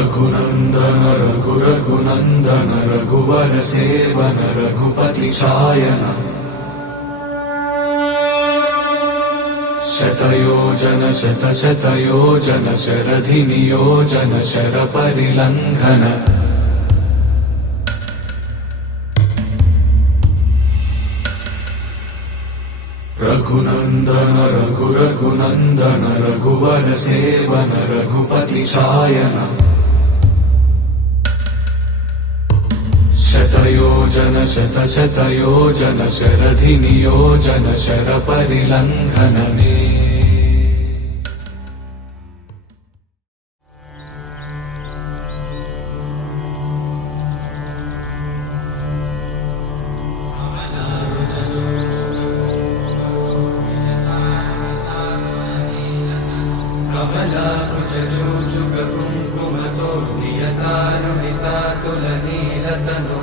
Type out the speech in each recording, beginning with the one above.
रघुनन्दन रघुनन्दन रघुवर सेवन रघुपति चायन शतयोजन शतशतयोजन शरधि नियोजन शर परिलंघन रघुनन्दन रघुनन्दन रघुवर सेवन रघुपति चायन शतयोजन शतशतयोजन शरधि नियोजन शर परिलंघन मे कमलाकुचूचुक कुङ्कुमतो नियतारुणितातुलनीलतनो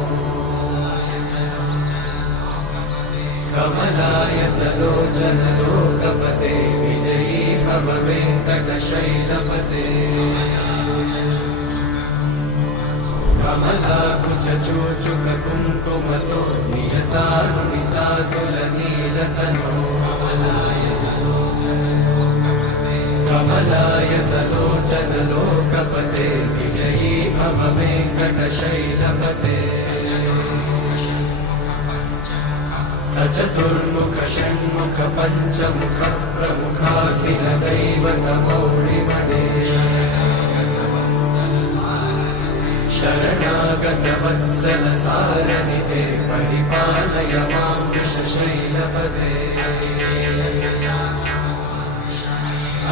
कमलायतलोचन लोकपते विजयी भव वेङ्कटशैलपते कमलाकुचूचुक कुङ्कुमतो नियतारुणितातुलनीलतनो कमलायतलोचन लोकपते विजयी भव वेङ्कटशैलपते सचतुर्मुख षण्मुख पञ्चमुख प्रमुखाखिल दैवतमौलिमणे शरणागत वत्सल सारनिधे परिपालय मां वृषशैलपते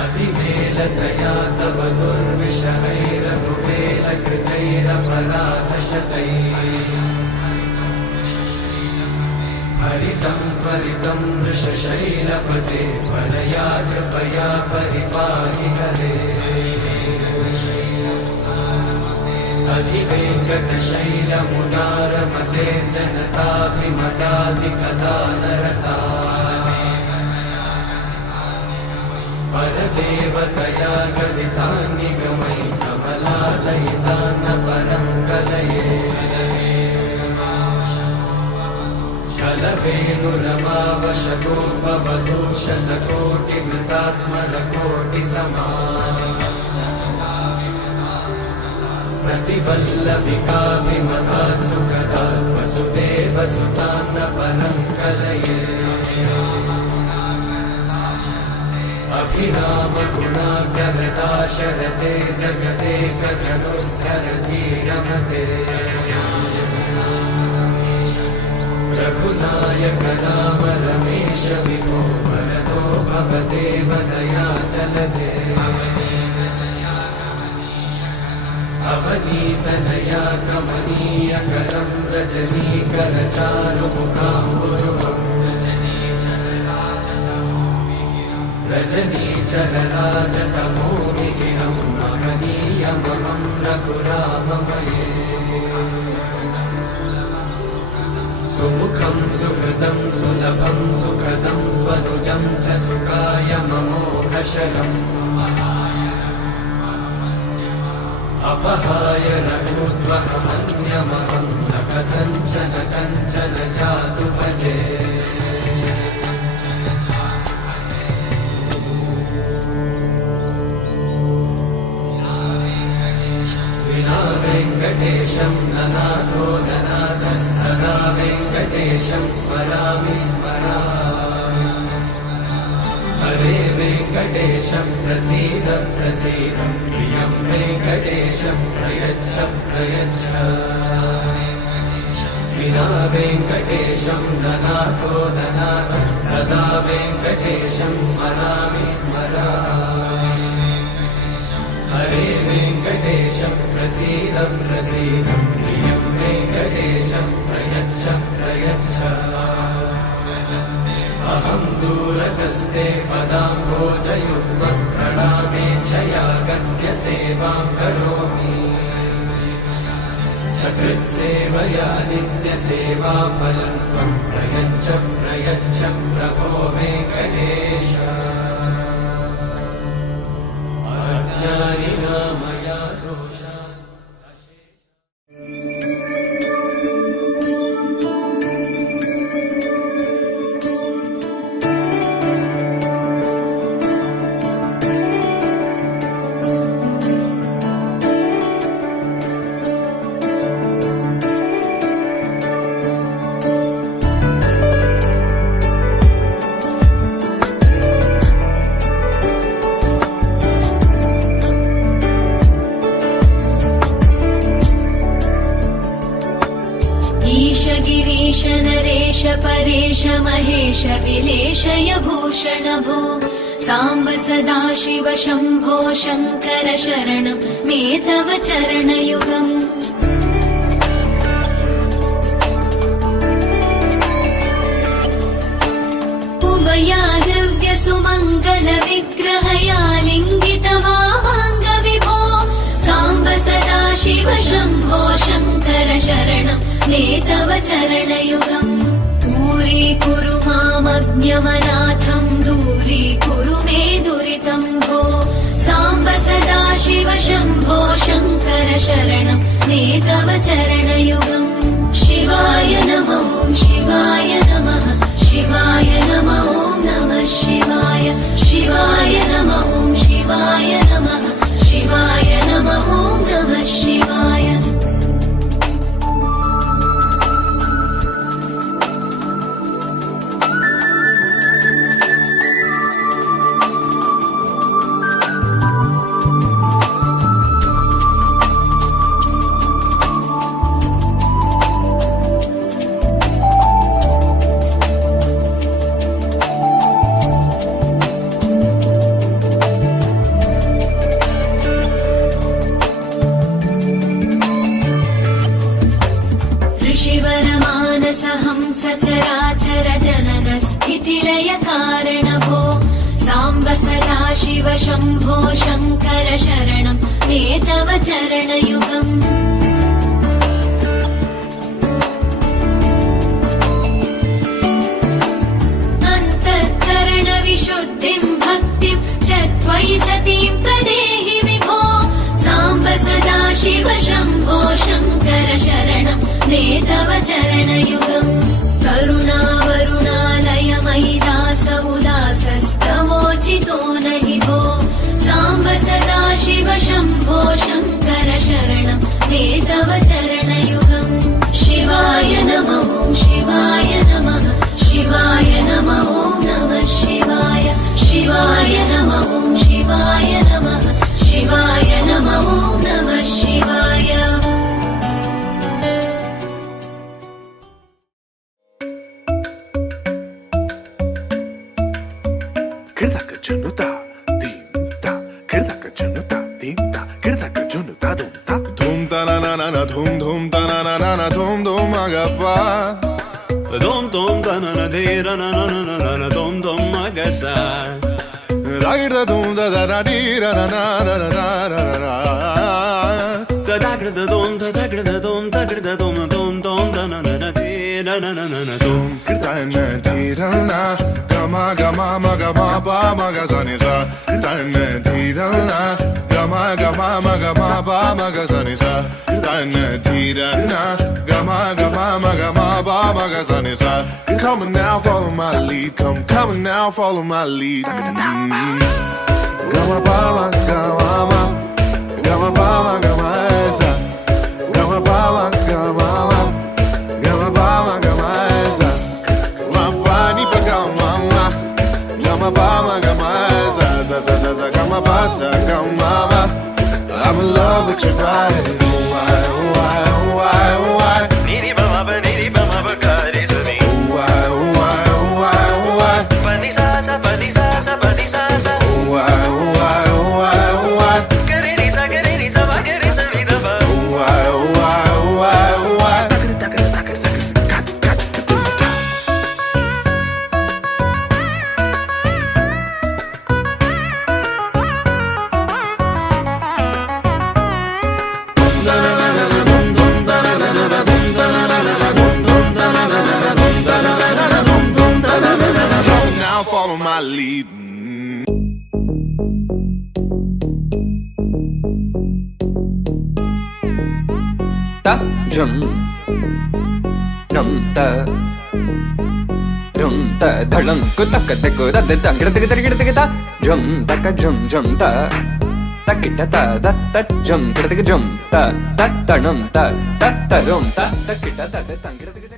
अतिवेलतया तव दुर्विषहैरनुवेलकृतैरपराधशतैः हरितं त्वरितं वृषशैलपते वरया कृपया परिपाहि हरे अधिवेङ्कटशैलमुदारमते जनताभिमताधिकदानरता परदेवतया गदितान्निगमै कमलादयितान्न परं कलये कलवेणुरमावशगोपवधूषणकोटिवृतात् स्मरकोटिसमा प्रतिवल्लविकाभिमतात् सुखदात् वसुदेवसुतान्न परं कलये अभिराम गुणाकरदाशरथे जगदेकधनुर्धरती रमते रघुनायक राम रमेश विभो वरदो भवदेव दयाचलते अवनीतनया कमनीयकरं रजनीकरचारुमुखाम्बुरुहम् रजनीचरराजतमोमिहिरं महनीयमहं रघुराममये सुमुखं सुहृदं सुलभं सुखदं स्वनुजं च सुखायममोघशरम् अपहाय रघुत्वहमन्यमहं न कथञ्चन जातु भजे वेङ्कटेशं ननाथो ननाथः सदा वेङ्कटेशं स्मरामि स्मरामि हरे वेङ्कटेशं प्रसीद प्रसीद प्रियं वेङ्कटेशं प्रयच्छ प्रयच्छ विना वेङ्कटेशं ननाथो ननाथः सदा वेङ्कटेशं स्मरामि स्मरामि हरे वेङ्कटेशं प्रसीद प्रसीद प्रियं वेङ्कटेशं प्रयच्छ प्रयच्छ अहं दूरतस्ते पदाम्भोजयुग्मं प्रणामेच्छया गत्य सेवां करोमि सकृत्सेवया नित्यसेवाफलं त्वं प्रयच्छ प्रयच्छ प्रभो वेङ्कटेश अज्ञानिना मया दोषान् विलेशय भूषण भो साम्ब सदाशिव शम्भो शङ्कर शरणं मे तव चरणयुगम् उमया दिव्य सुमङ्गल विग्रहया लिङ्गितमावाङ्ग विभो साम्ब सदाशिव शम्भो शङ्कर शरणं मे तव चरणयुगम् दूरीकुरु मामज्ञमनाथं दूरीकुरु मे दुरितं भो साम्ब सदाशिव शम्भो शङ्कर शरणं मे तव चरणयुगम् शिवाय नमो शिवाय नमः शिवाय नमो नमः शिवाय शिवाय नमो शिवाय नमः शिवाय नमो नमः शिवाय सचराचर जनन स्थितिलय कारण भो साम्ब सदाशिव शम्भो शङ्कर शरणं मे तव चरणयुगम् अन्तःकरण विशुद्धिं भक्तिं च त्वयि सतीं प्रदेहि विभो साम्ब सदाशिव शम्भो शङ्कर शरणं मे तव चरणयुगम् करुणावरुणालय मयि दास उदासस्तवोचितो नहि भो साम्ब सदाशिव शम्भो शङ्कर शरणं मे तव चरणयुगम् शिवाय नमो शिवाय नमः शिवाय नमो नमः शिवाय शिवाय नमो शिवाय नमः शिवाय नमो नमः शिवाय Kirdaka junuta, dimta. Kirdaka junuta, dimta. Kirdaka junuta, dumta. Dum ta na na na na, dum dum ta na na na na, dum dum agapa. Dum dum ta na na de ra na na na na na dum dum agasa. Ragda dum da da da di ra na na na na na na. Da da gra da dum da da gra da dum da gra da dum dum dum da na na na de ra na na na na dum. Kirdana di ra na. Gama gama ma gama ba ma ga sa ni sa. Kirdana di ra na. Gama gama ma gama ba ma ga sa ni sa. Kirdana di ra na. Gama gama ma gama ba ma ga sa ni sa. Come on now, follow my lead. Come on now, follow my lead. Gama ba ma gama ma. Gama ba ma gama sa. Gama ba ma gama ma. Gama ba ma gama sa. Ma ba ni pa gama ma. Gama ba ma gama sa sa sa sa sa. Gama ba sa gama ma. I'm in love with your body. Why, why, why, why? Niri ba ma ba niri ba ma ba ga re sa ni. Why, why, why, why? Pa ni sa sa pa ni sa sa pa ni sa sa. Why, why, why, why? Ga re ni sa ba ga re sa ni da ba. Why, why, why, why? Now follow my lead. Ta jum num ta rum ta dhalam kutak ku da da gir ta jum ta ka jum ta ta kita ta da ta jum gir jum ta ta num ta rum ta kita ta da gir